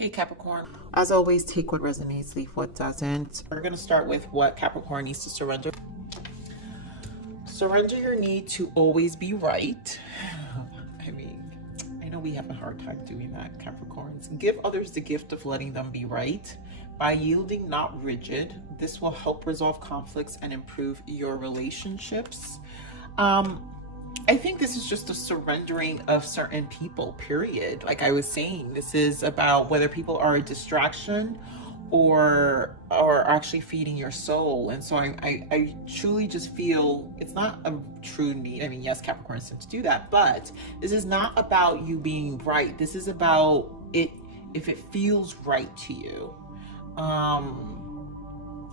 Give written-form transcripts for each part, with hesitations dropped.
Hey Capricorn, as always, take what resonates, leave what doesn't. We're going to start with what Capricorn needs to surrender. Surrender your need to always be right. I mean, I know we have a hard time doing that, Capricorns. Give others the gift of letting them be right. By yielding, not rigid, this will help resolve conflicts and improve your relationships. I think this is just a surrendering of certain people, period. Like I was saying, this is about whether people are a distraction or actually feeding your soul. And so I truly just feel it's not a true need. I mean, yes, Capricorn tend to do that, but this is not about you being right. This is about it if it feels right to you.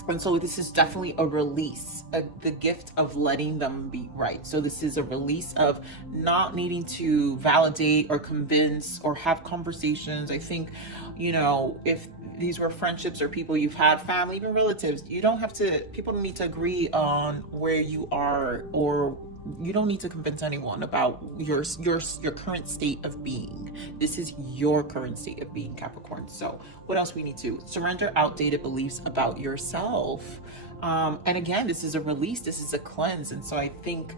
And so this is definitely a release, the gift of letting them be right. So this is a release of not needing to validate or convince or have conversations. I think, you know, if these were friendships or people you've had, family, even relatives, you don't have to, people don't need to agree on where you are, or you don't need to convince anyone about your current state of being. This is your current state of being, Capricorn. So what else we need to surrender? Outdated beliefs about yourself. And again, this is a release, this is a cleanse. And so I think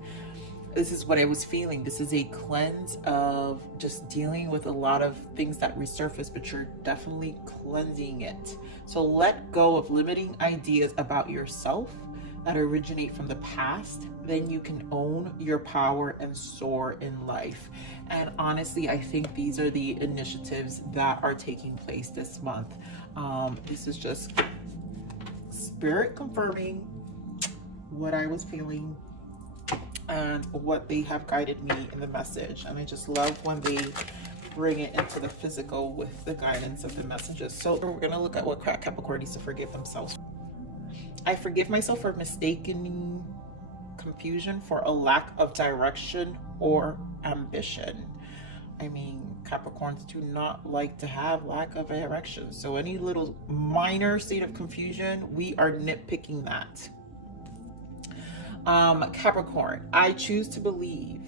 this is what I was feeling. This is a cleanse of just dealing with a lot of things that resurface, but you're definitely cleansing it. So let go of limiting ideas about yourself that originate from the past. Then you can own your power and soar in life. And honestly, I think these are the initiatives that are taking place this month. This is just spirit confirming what I was feeling and what they have guided me in the message. And I just love when they bring it into the physical with the guidance of the messages. So we're going to look at what Capricorn needs to forgive themselves. I forgive myself for mistaking confusion for a lack of direction or ambition. I mean, Capricorns do not like to have lack of direction. So any little minor state of confusion, we are nitpicking that. Capricorn, I choose to believe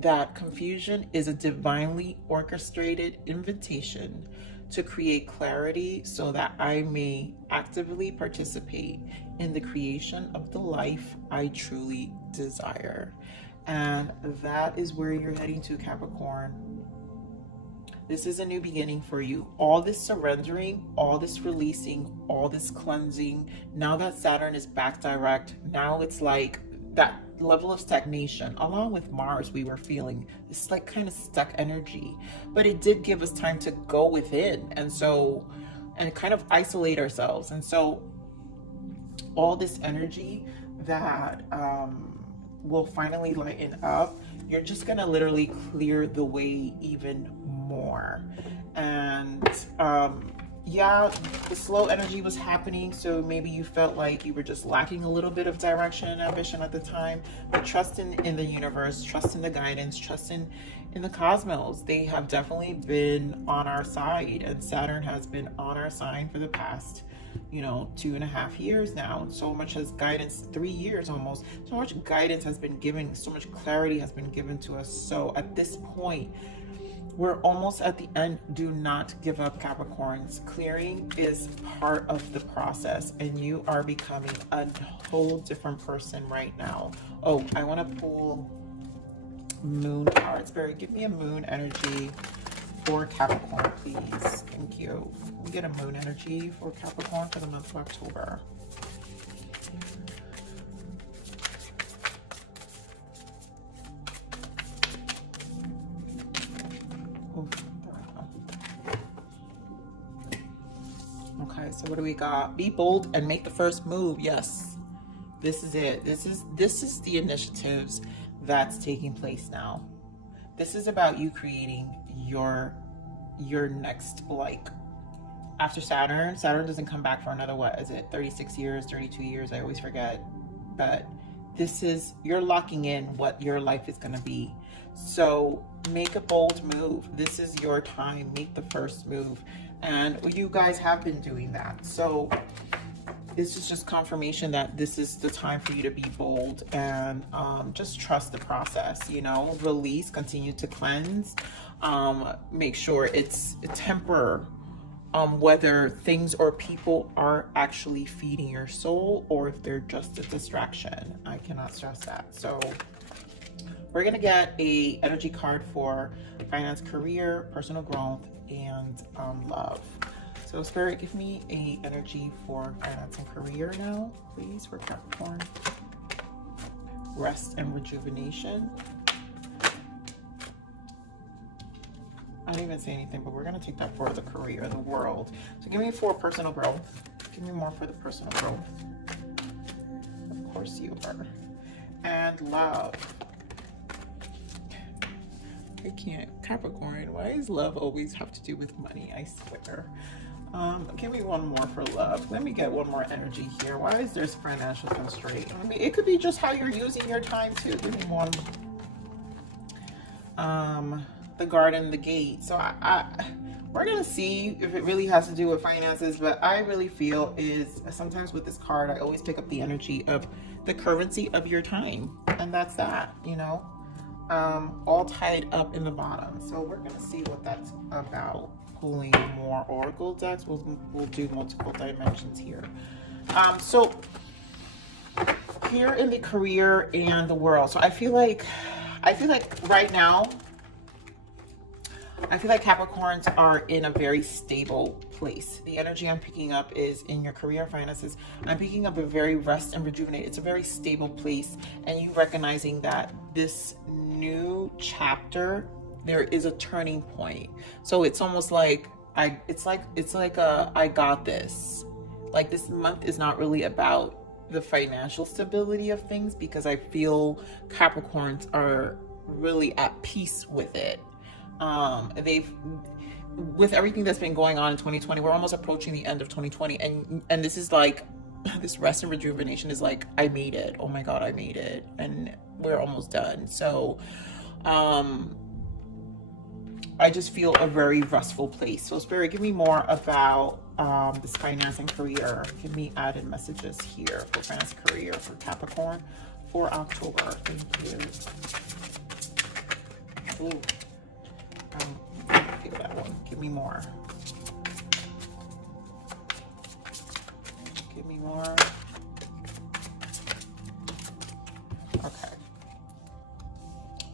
that confusion is a divinely orchestrated invitation to create clarity so that I may actively participate in the creation of the life I truly desire. And that is where you're heading to, Capricorn. This is a new beginning for you. All this surrendering, all this releasing, all this cleansing. Now that Saturn is back direct, now it's like that level of stagnation, along with Mars, we were feeling this like kind of stuck energy, but it did give us time to go within and kind of isolate ourselves. And so all this energy that will finally lighten up, you're just gonna literally clear the way even more. And yeah, the slow energy was happening, so maybe you felt like you were just lacking a little bit of direction and ambition at the time, but trust in the universe, trust in the guidance, trust in the cosmos. They have definitely been on our side, and Saturn has been on our side for the past, 2.5 years now. And so much as guidance, 3 years almost, so much guidance has been given, so much clarity has been given to us. So at this point, we're almost at the end. Do not give up, Capricorns. Clearing is part of the process, and you are becoming a whole different person right now. Oh, I want to pull moon cards. Barry, give me a moon energy for Capricorn, please. Thank you. We get a moon energy for Capricorn for the month of October. Okay, so what do we got? Be bold and make the first move. Yes, this is it. This is the initiatives that's taking place now. This is about you creating your next, like, after Saturn doesn't come back for another, what is it, 36 years, 32 years, I always forget. But this is, you're locking in what your life is going to be. So make a bold move. This is your time. Make the first move. And you guys have been doing that. So this is just confirmation that this is the time for you to be bold and just trust the process, release, continue to cleanse. Make sure it's temper whether things or people are actually feeding your soul or if they're just a distraction. I cannot stress that. So we're gonna get a energy card for finance, career, personal growth, and love. So Spirit, give me a energy for finance and career now, please, for Capricorn. Rest and rejuvenation. I didn't even say anything, but we're going to take that for the career, the world. So give me for personal growth. Give me more for the personal growth. Of course you are. And love. I can't. Capricorn, why does love always have to do with money? I swear. Give me one more for love. Let me get one more energy here. Why is there financial constraint? I mean, it could be just how you're using your time too. Give me one. The garden, the gate. So we're gonna see if it really has to do with finances, but I really feel is sometimes with this card, I always pick up the energy of the currency of your time, and that's that, you know, all tied up in the bottom. So we're gonna see what that's about. Pulling more oracle decks. We'll do multiple dimensions here. So here in the career and the world. So I feel like right now, I feel like Capricorns are in a very stable place. The energy I'm picking up is in your career finances. I'm picking up a very rest and rejuvenate. It's a very stable place, and you recognizing that this new chapter, there is a turning point. So it's almost like it's like I got this. Like this month is not really about the financial stability of things, because I feel Capricorns are really at peace with it. With everything that's been going on in 2020, we're almost approaching the end of 2020, and this is like, this rest and rejuvenation is like, I made it. Oh my God, I made it, and we're almost done. So I just feel a very restful place. So Spirit, give me more about this finance and career. Give me added messages here for finance and career for Capricorn for October. Thank you. Ooh. Give that one. Give me more. Give me more. Okay.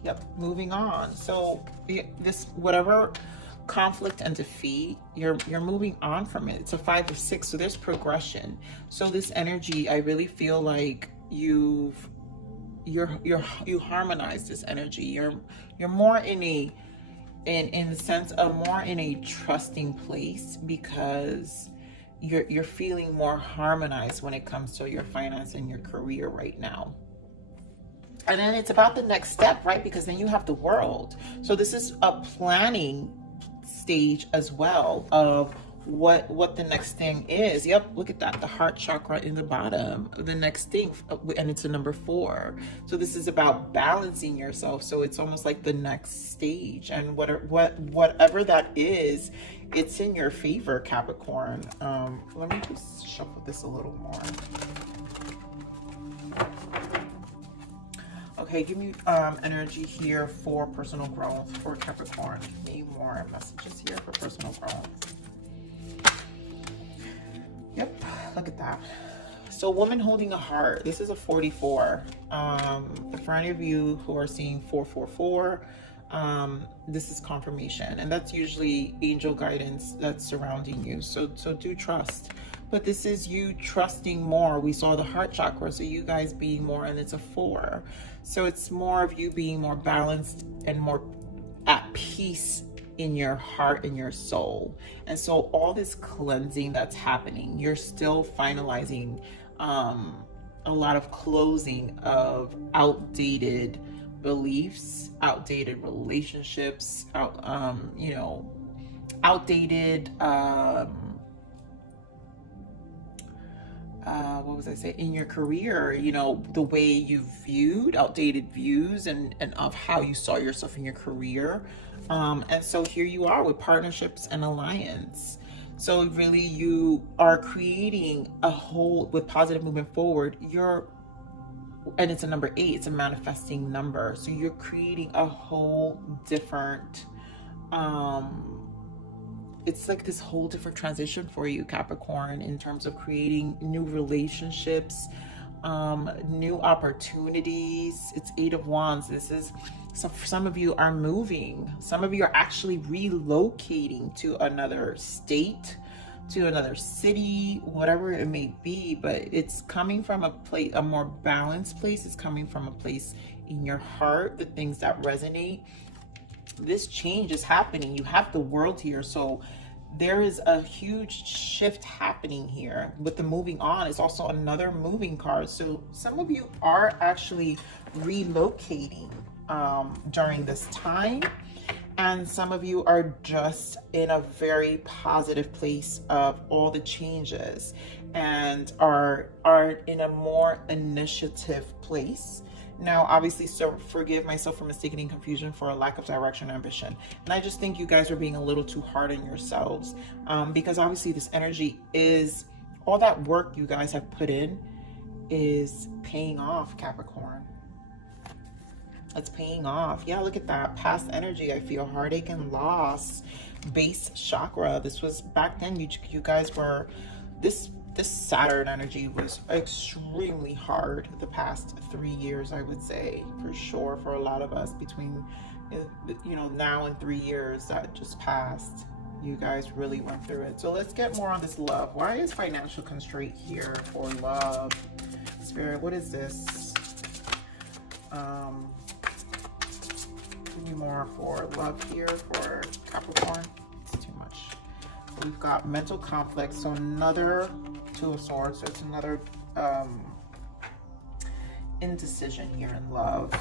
Yep. Moving on. So this, whatever conflict and defeat, you're moving on from it. It's a 5 of 6, so there's progression. So this energy, I really feel like you harmonize this energy. You're more in the sense of more in a trusting place, because you're feeling more harmonized when it comes to your finance and your career right now. And then it's about the next step, right? Because then you have the world. So this is a planning stage as well of what the next thing is. Yep, look at that, the heart chakra in the bottom, the next thing, and it's a number 4. So this is about balancing yourself. So it's almost like the next stage, and whatever that is, it's in your favor, Capricorn. Let me just shuffle this a little more. Okay, give me energy here for personal growth for Capricorn. Give me more messages here for personal growth. Yep, look at that. So woman holding a heart. This is a 44. For any of you who are seeing 444, this is confirmation, and that's usually angel guidance that's surrounding you. So do trust. But this is you trusting more. We saw the heart chakra, so you guys being more, and it's a 4. So it's more of you being more balanced and more at peace in your heart and your soul. And so all this cleansing that's happening, you're still finalizing a lot of closing of outdated beliefs, outdated relationships, outdated what was I say, in your career, the way you viewed, outdated views and of how you saw yourself in your career. And so here you are with partnerships and alliance. So really you are creating a whole, with positive movement forward, and it's a number 8, it's a manifesting number. So you're creating a whole different it's like this whole different transition for you, Capricorn, in terms of creating new relationships, new opportunities. It's Eight of Wands. This is, so for some of you are moving. Some of you are actually relocating to another state, to another city, whatever it may be, but it's coming from a place, a more balanced place. It's coming from a place in your heart, the things that resonate. This change is happening. You have the world here, so there is a huge shift happening here. With the moving on, it's also another moving card. So some of you are actually relocating during this time, and some of you are just in a very positive place of all the changes and are in a more initiative place. Now, obviously, so forgive myself for mistaking confusion for a lack of direction and ambition. And I just think you guys are being a little too hard on yourselves, because obviously this energy is, all that work you guys have put in is paying off, Capricorn. It's paying off. Yeah, look at that. Past energy, I feel heartache and loss. Base chakra. This was back then, you guys were, this Saturn energy was extremely hard the past 3 years, I would say, for sure, for a lot of us. Between, you know, now and 3 years that just passed, you guys really went through it. So let's get more on this love. Why is financial constraint here for love? Spirit, what is this? Give me more for love here for Capricorn. It's too much. We've got mental conflict, so another Two of Swords, so it's another indecision here in love.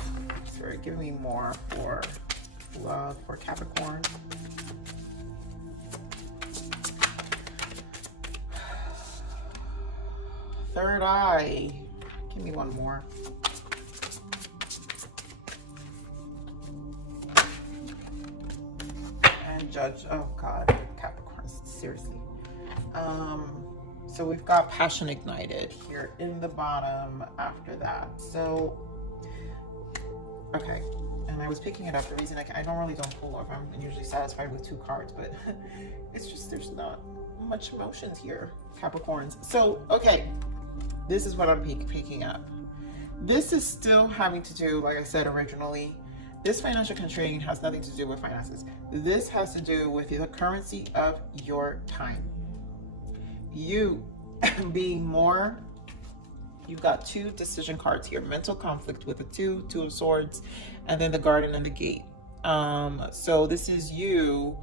Sorry, give me more for love for Capricorn. Third eye. Give me one more. And Judge. Oh God, Capricorn, seriously. So we've got passion ignited here in the bottom after that. So, okay. And I was picking it up. The reason I normally don't pull off, I'm usually satisfied with 2 cards, but it's just, there's not much emotions here, Capricorns. So, okay. This is what I'm picking up. This is still having to do, like I said originally, this financial constraint has nothing to do with finances. This has to do with the currency of your time. You being more, you've got 2 decision cards here. Mental conflict with the Two of Swords, and then the Garden and the Gate. So this is you,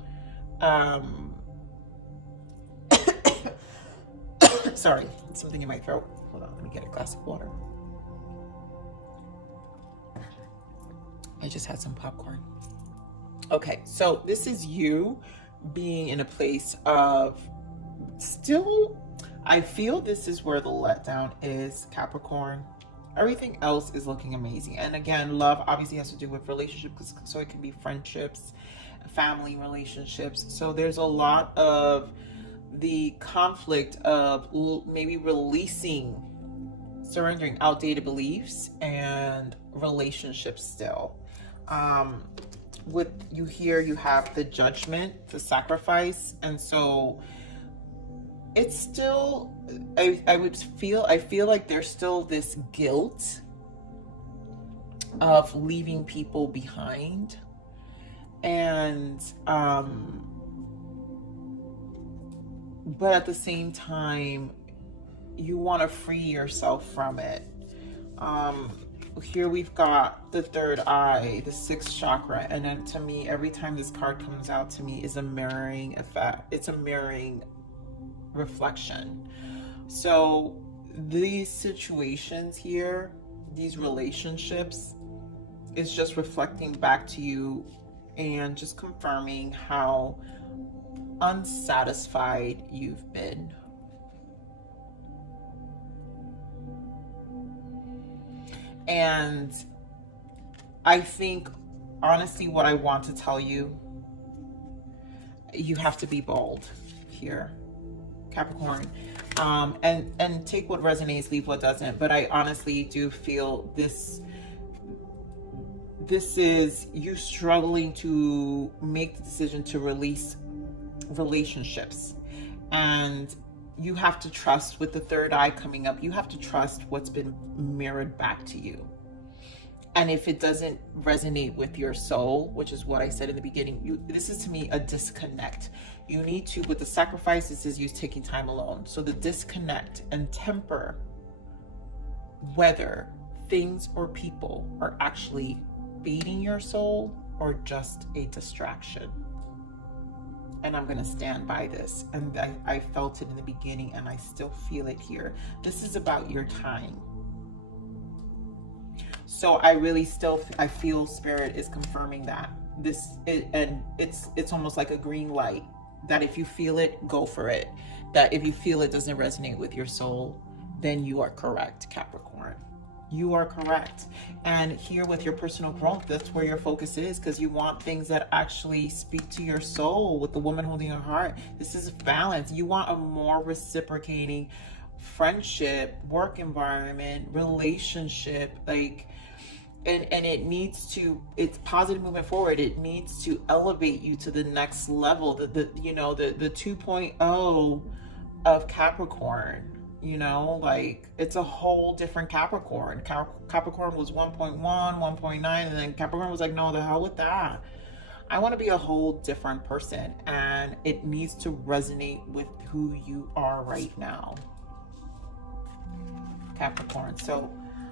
sorry, something in my throat. Hold on, let me get a glass of water. I just had some popcorn. Okay, so this is you being in a place of still, I feel this is where the letdown is, Capricorn. Everything else is looking amazing. And again, love obviously has to do with relationships, so it can be friendships, family relationships. So there's a lot of the conflict of maybe releasing, surrendering outdated beliefs and relationships still. With you here, you have the Judgment, the Sacrifice, and so it's still, I feel like there's still this guilt of leaving people behind, and but at the same time you want to free yourself from it. Here we've got the third eye, the 6th chakra, and then to me, every time this card comes out to me is a mirroring effect. It's a mirroring reflection. So these situations here, these relationships, is just reflecting back to you and just confirming how unsatisfied you've been. And I think, honestly, what I want to tell you, you have to be bold here, Capricorn. And take what resonates, leave what doesn't. But I honestly do feel this is you struggling to make the decision to release relationships, and you have to trust. With the third eye coming up, you have to trust what's been mirrored back to you. And if it doesn't resonate with your soul, which is what I said in the beginning, this is to me a disconnect. You need to, with the sacrifice, this is you taking time alone. So the disconnect and temper whether things or people are actually feeding your soul or just a distraction. And I'm going to stand by this. And I felt it in the beginning and I still feel it here. This is about your time. So I really I feel Spirit is confirming that and it's almost like a green light, that if you feel it, go for it. That if you feel it doesn't resonate with your soul, then you are correct, Capricorn. You are correct. And here with your personal growth, that's where your focus is, because you want things that actually speak to your soul. With the woman holding your heart, this is balance. You want a more reciprocating friendship, work environment, relationship, like, and it needs to, it's positive moving forward. It needs to elevate you to the next level, the 2.0 of Capricorn. You know, like, it's a whole different Capricorn. Capricorn was 1.1, 1.9, and then Capricorn was like, no, the hell with that. I want to be a whole different person, and it needs to resonate with who you are right now, Capricorn. So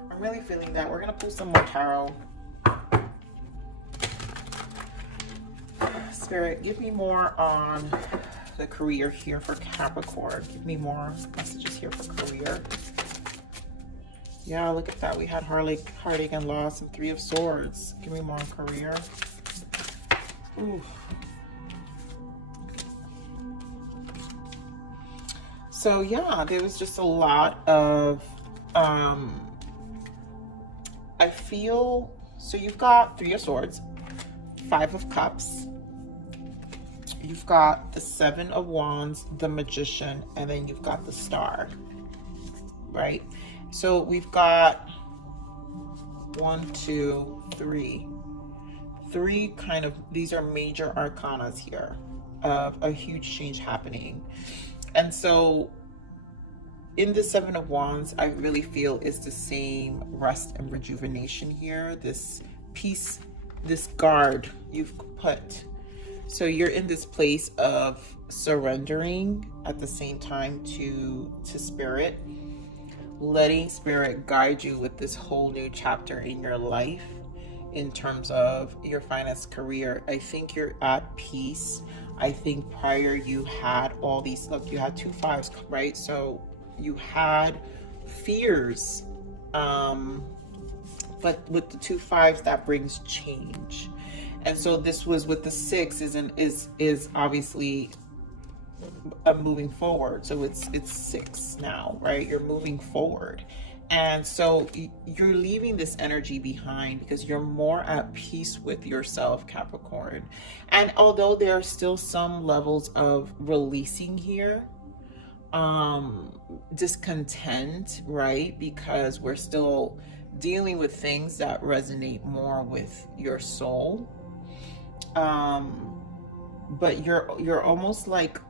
I'm really feeling that. We're going to pull some more tarot. Spirit, give me more on the career here for Capricorn. Give me more messages here for career. Yeah, look at that. We had heartache and loss and 3 of Swords. Give me more on career. Ooh. So yeah, there was just a lot of I feel, so you've got 3 of Swords, 5 of Cups, you've got the 7 of Wands, the Magician, and then you've got the Star, right? So we've got 1, 2, 3 kind of, these are major arcanas here of a huge change happening. And so in the 7 of Wands, I really feel is the same rest and rejuvenation here. This peace, this guard you've put. So you're in this place of surrendering at the same time to Spirit, letting Spirit guide you with this whole new chapter in your life in terms of your finance, career. I think you're at peace. I think prior you had all these, look, you had 2 5s, right? So you had fears, but with the 2 5s, that brings change. And so this was with the 6 is obviously a moving forward. So it's 6 now, right? You're moving forward. And so you're leaving this energy behind because you're more at peace with yourself, Capricorn. And although there are still some levels of releasing here, discontent, right? Because we're still dealing with things that resonate more with your soul. But you're almost like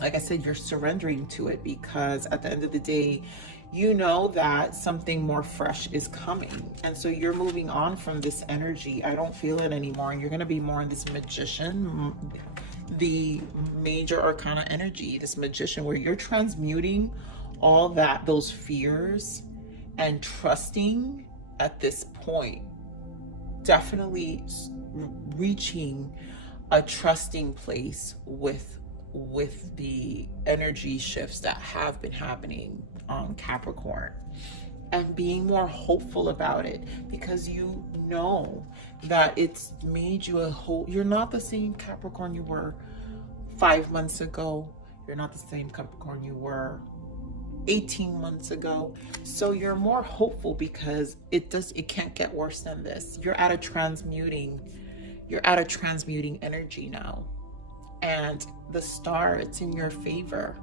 I said, you're surrendering to it, because at the end of the day, you know that something more fresh is coming. And so you're moving on from this energy. I don't feel it anymore. You're going to be more in this Magician, the major arcana energy, this Magician, where you're transmuting all that, those fears, and trusting at this point. Definitely reaching a trusting place with the energy shifts that have been happening on Capricorn, and being more hopeful about it, because you know that it's made you a whole, you're not the same Capricorn you were 5 months ago. You're not the same Capricorn you were 18 months ago. So you're more hopeful because it can't get worse than this. You're at a transmuting energy now. And the Star, it's in your favor.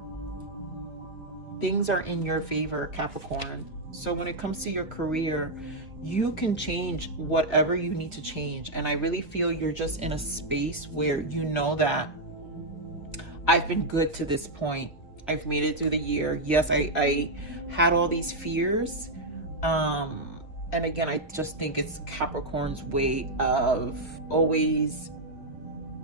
Things are in your favor, Capricorn. So when it comes to your career, you can change whatever you need to change. And I really feel you're just in a space where you know that I've been good to this point. I've made it through the year. Yes, I had all these fears. And again, I just think it's Capricorn's way of always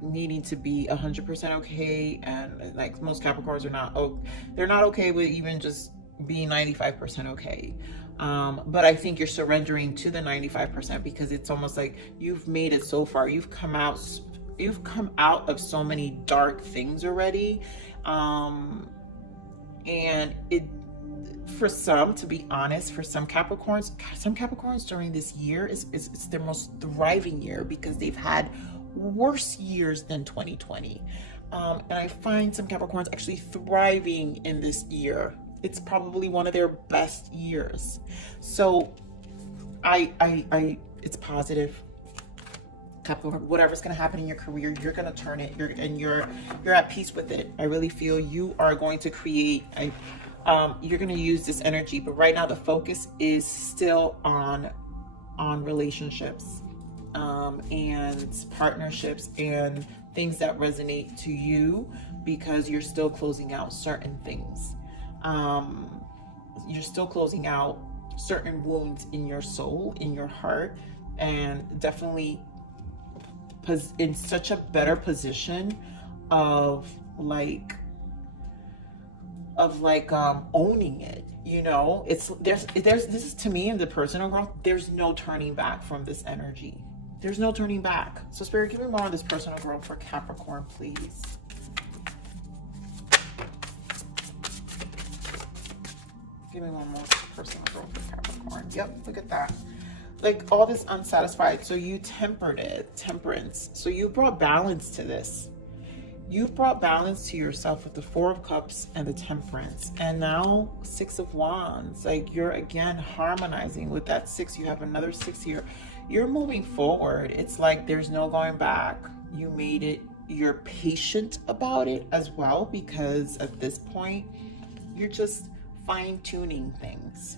needing to be 100% okay. And like most Capricorns are not, oh, they're not okay with even just being 95% okay. But I think you're surrendering to the 95% because it's almost like you've made it so far. You've come out of so many dark things already. And it, for some, to be honest, for some Capricorns during this year it's their most thriving year because they've had worse years than 2020. And I find some Capricorns actually thriving in this year. It's probably one of their best years. So it's positive. Capricorn, whatever's going to happen in your career, you're going to turn it. You're at peace with it. I really feel you are going to create. You're going to use this energy, but right now the focus is still on relationships, and partnerships and things that resonate to you because you're still closing out certain things. You're still closing out certain wounds in your soul, in your heart, and definitely in such a better position of owning it. You know, there's this is, to me, in the personal growth, there's no turning back from this energy. There's no turning back. So Spirit, give me more on this personal growth for Capricorn, please. Give me one more personal growth for Capricorn. Yep, look at that. Like all this unsatisfied. So you tempered it, temperance. So you brought balance to this. You brought balance to yourself with the Four of Cups and the Temperance. And now Six of Wands. Like you're again harmonizing with that six. You have another six here. You're moving forward. It's like there's no going back. You made it. You're patient about it as well, because at this point, you're just fine-tuning things.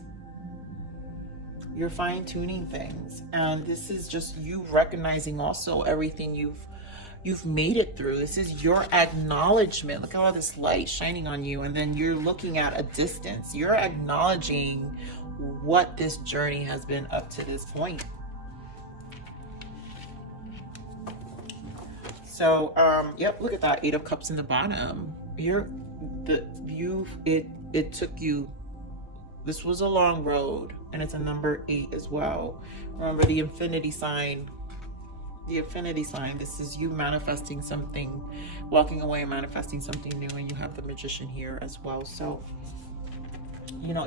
You're fine-tuning things. And this is just you recognizing also everything you've made it through. This is your acknowledgement. Look at all this light shining on you, and then you're looking at a distance. You're acknowledging what this journey has been up to this point. So yep, look at that Eight of Cups in the bottom here. It took you, this was a long road, and it's a number 8 as well. Remember the infinity sign. The infinity sign, this is you manifesting something, walking away and manifesting something new, and you have the Magician here as well. So, you know,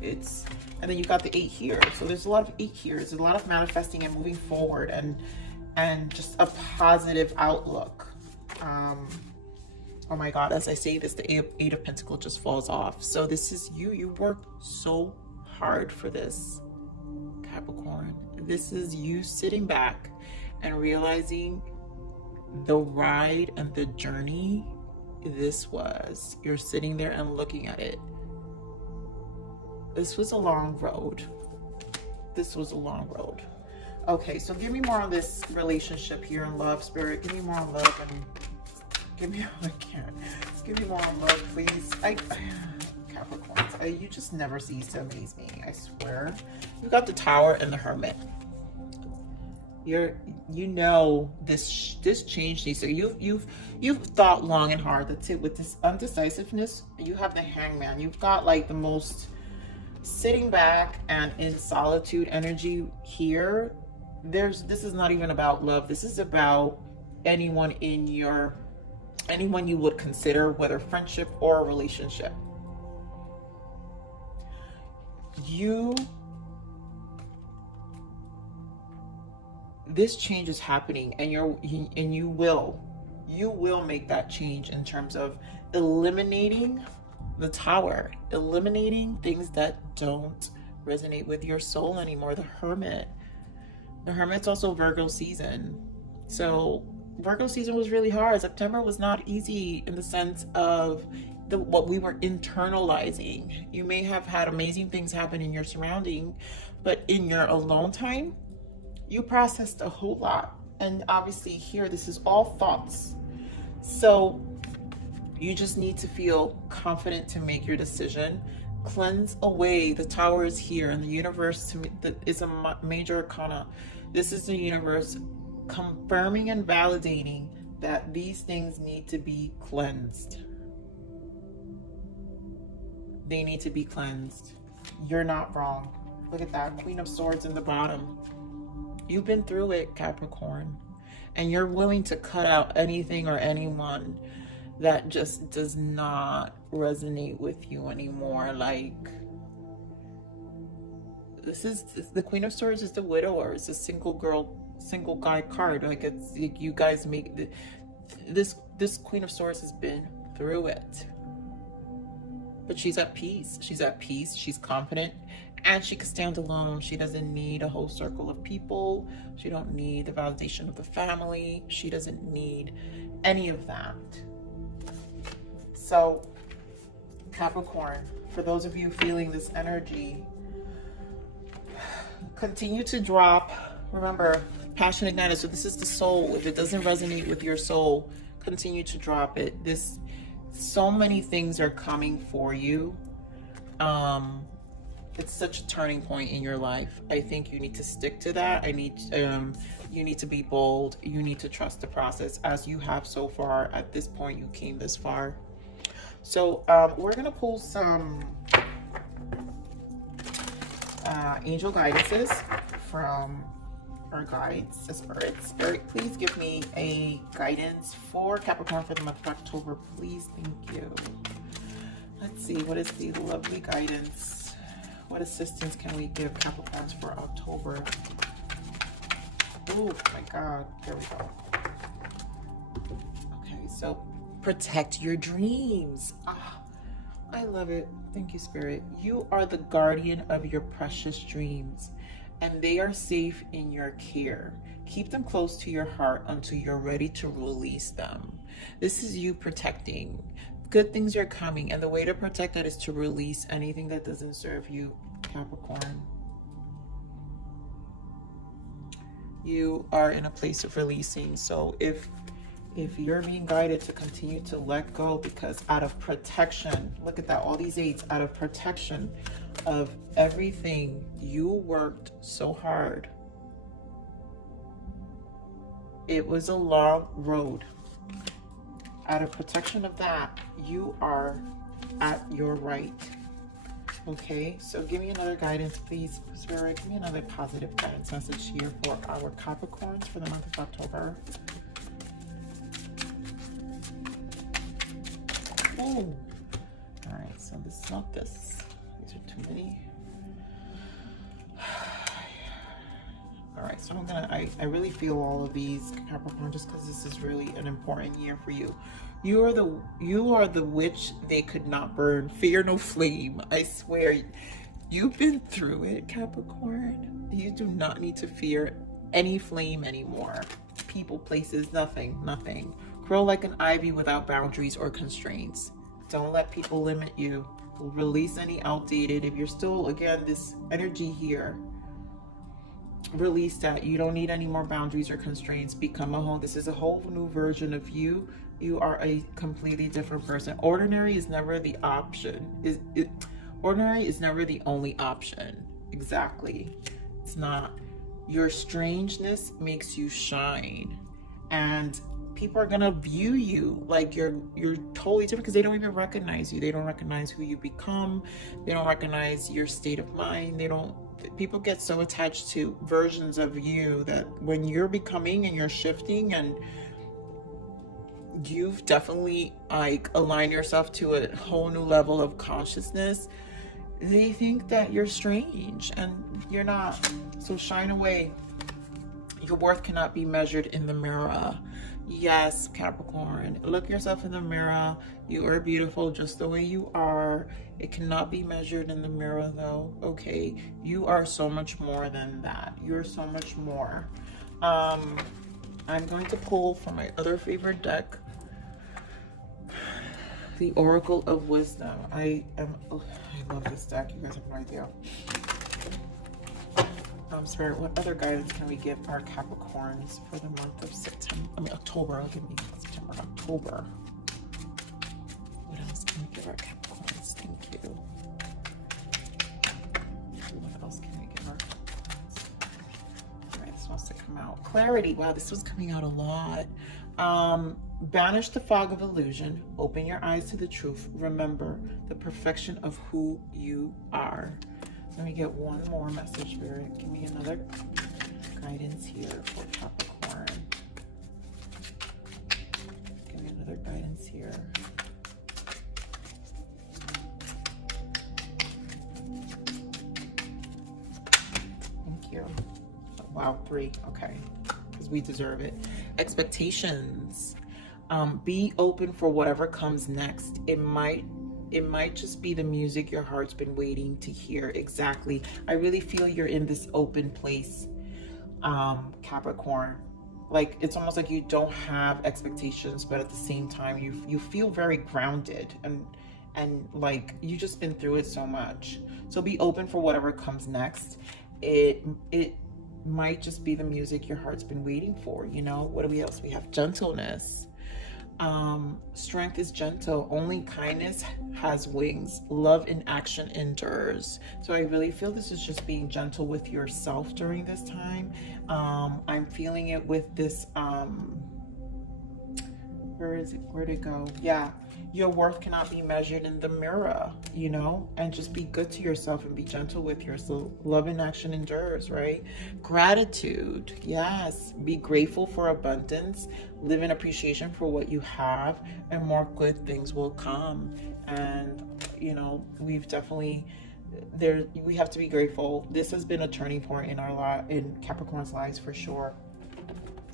it's, and then you got the 8 here. So there's a lot of 8 here. There's a lot of manifesting and moving forward, and just a positive outlook. Oh my God, as I say this, the Eight of Pentacles just falls off. So this is you worked so hard for this, Capricorn. This is you sitting back and realizing the ride and the journey this was. You're sitting there and looking at it. This was a long road. This was a long road. Okay, so give me more on this relationship here in love, Spirit. Give me more on love, and give me, I can't. Give me more on love, please. Capricorns, you just never cease to amaze me, I swear. You got the Tower and the Hermit. You know this change needs to, you've thought long and hard. That's it. With this undecisiveness, you have the Hangman. You've got like the most sitting back and in solitude energy here. This is not even about love. This is about anyone you would consider, whether friendship or a relationship. This change is happening, and you will make that change in terms of eliminating the Tower, eliminating things that don't resonate with your soul anymore. The Hermit's also Virgo season. So Virgo season was really hard. September was not easy in the sense of what we were internalizing. You may have had amazing things happen in your surrounding, but in your alone time, you processed a whole lot. And obviously here, this is all thoughts. So You just need to feel confident to make your decision. Cleanse away. The Tower is here, and the universe to me is a major arcana. This is the universe confirming and validating that these things need to be cleansed. They need to be cleansed. You're not wrong. Look at that, Queen of Swords in the bottom. You've been through it, Capricorn, and you're willing to cut out anything or anyone that just does not resonate with you anymore. Like, this is the Queen of Swords is the widower. It's a single girl, single guy card. Like, it's like you guys make this Queen of Swords has been through it, but she's at peace. She's at peace. She's confident, and she can stand alone. She doesn't need a whole circle of people. She don't need the validation of the family. She doesn't need any of that. So, Capricorn, for those of you feeling this energy, continue to drop. Remember, passion ignited. So this is the soul. If it doesn't resonate with your soul, continue to drop it. So many things are coming for you. It's such a turning point in your life. I think you need to stick to that. You need to be bold. You need to trust the process, as you have so far. At this point, you came this far. So we're gonna pull some angel guidances from our guides, the spirits. Spirit, please give me a guidance for Capricorn for the month of October, please. Thank you. Let's see, what is the lovely guidance? What assistance can we give Capricorns for October? Oh my God, there we go. Okay, so protect your dreams. I love it. Thank you, Spirit. You are the guardian of your precious dreams, and they are safe in your care. Keep them close to your heart until you're ready to release them. This is you protecting. Good things are coming, and the way to protect that is to release anything that doesn't serve you, Capricorn. You are in a place of releasing. So if you're being guided to continue to let go, because out of protection, look at that, all these eights, out of protection of everything you worked so hard. It was a long road. Out of protection of that, you are at your right. Okay, so give me another guidance, please, Spirit. Give me another positive guidance message here for our Capricorns for the month of October. Oh, all right, so this is not this. These are too many. All right, so I really feel all of these, Capricorn, just because this is really an important year for you. You are the witch they could not burn. Fear no flame. I swear, you've been through it, Capricorn. You do not need to fear any flame anymore. People, places, nothing. Grow like an ivy without boundaries or constraints. Don't let people limit you. Release any outdated. If you're still, again, this energy here, release that. You don't need any more boundaries or constraints. Become a whole. This is a whole new version of you. You are a completely different person. Ordinary is never the option. Ordinary is never the only option. Exactly. It's not. Your strangeness makes you shine, and people are gonna view you like you're totally different, because they don't even recognize you. They don't recognize who you become. They don't recognize your state of mind. People get so attached to versions of you that when you're becoming and you're shifting, and you've definitely like aligned yourself to a whole new level of consciousness, they think that you're strange, and you're not. So shine away. Your worth cannot be measured in the mirror. Yes, Capricorn, look yourself in the mirror. You are beautiful just the way you are. It cannot be measured in the mirror though, okay? You are so much more than that. You're so much more. I'm going to pull from my other favorite deck, the Oracle of Wisdom. I love this deck. You guys have no idea. Spirit, what other guidance can we give our Capricorns for the month of October? I'll give me September, October. clarity. Wow, this was coming out a lot. Banish the fog of illusion. Open your eyes to the truth. Remember the perfection of who you are. Let me get one more message, Spirit. Give me another guidance here for Capricorn. Give me another guidance here. Thank you. Wow, 3. Okay. Because we deserve it. Expectations. Be open for whatever comes next. It might just be the music your heart's been waiting to hear. Exactly. I really feel you're in this open place, Capricorn. Like, it's almost like you don't have expectations, but at the same time you feel very grounded and like you just been through it so much. So be open for whatever comes next. It might just be the music your heart's been waiting for, you know. What do we else? We have gentleness. Strength is gentle. Only kindness has wings. Love in action endures. So I really feel this is just being gentle with yourself during this time. I'm feeling it with this, where is it? Where'd it go? Yeah. Your worth cannot be measured in the mirror, you know, and just be good to yourself and be gentle with yourself. Love in action endures, right? Gratitude. Yes. Be grateful for abundance. Live in appreciation for what you have, and more good things will come. And, you know, we've definitely, we have to be grateful. This has been a turning point in in Capricorn's lives for sure.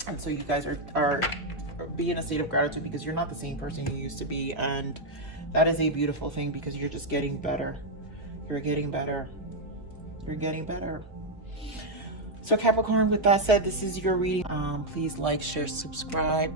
And so you guys are be in a state of gratitude because you're not the same person you used to be, and that is a beautiful thing because you're just getting better. You're getting better. You're getting better. So Capricorn, with that said, this is your reading. Please like, share, subscribe.